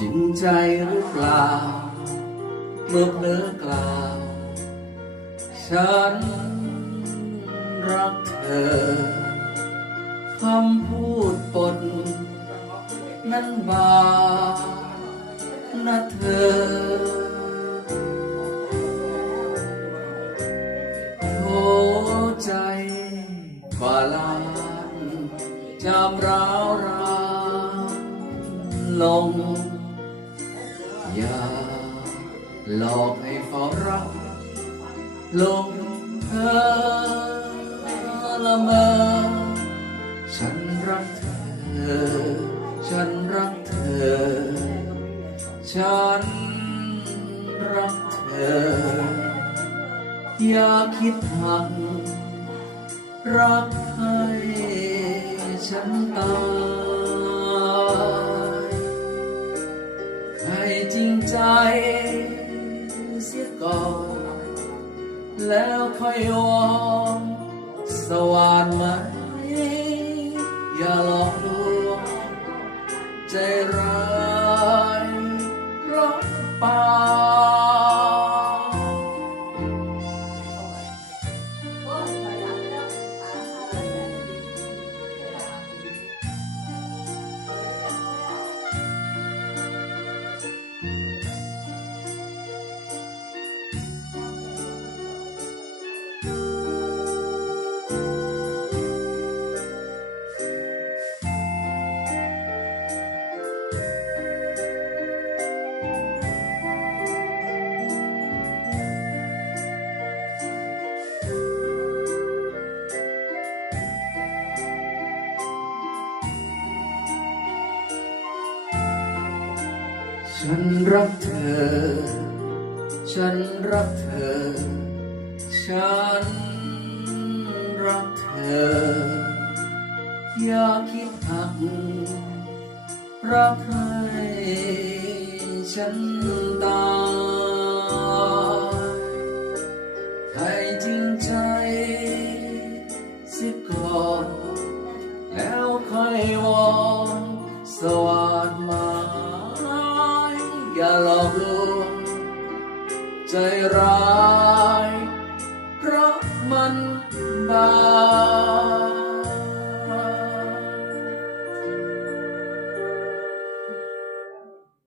จรใจหรือเปล่าเมื่อเพลอกล่าว ฉันรักเธอคำพูดปนนั้นบาปนะเธอโทใจกว่าล้านจำร้าวรานลง ยา หลอกให้เขารักลงเธอละเมอฉันรักเธอ ฉันรักเธอ ฉันรักเธอ อย่าคิดหักรักให้ฉันตาย จริงใจเสียก่อน แล้วค่อยวอนสว่านไหม อย่าหลอกลวงใจร้ ฉันรักเธอ ฉันรักเธอ ฉันรักเธอ อย่าคิดหักรักให้ฉันตายให้จริงใจเสิก่อน แล้วค่อยวอนสว่ อย่าหลอกลวงใจร้าย เพราะมันบาป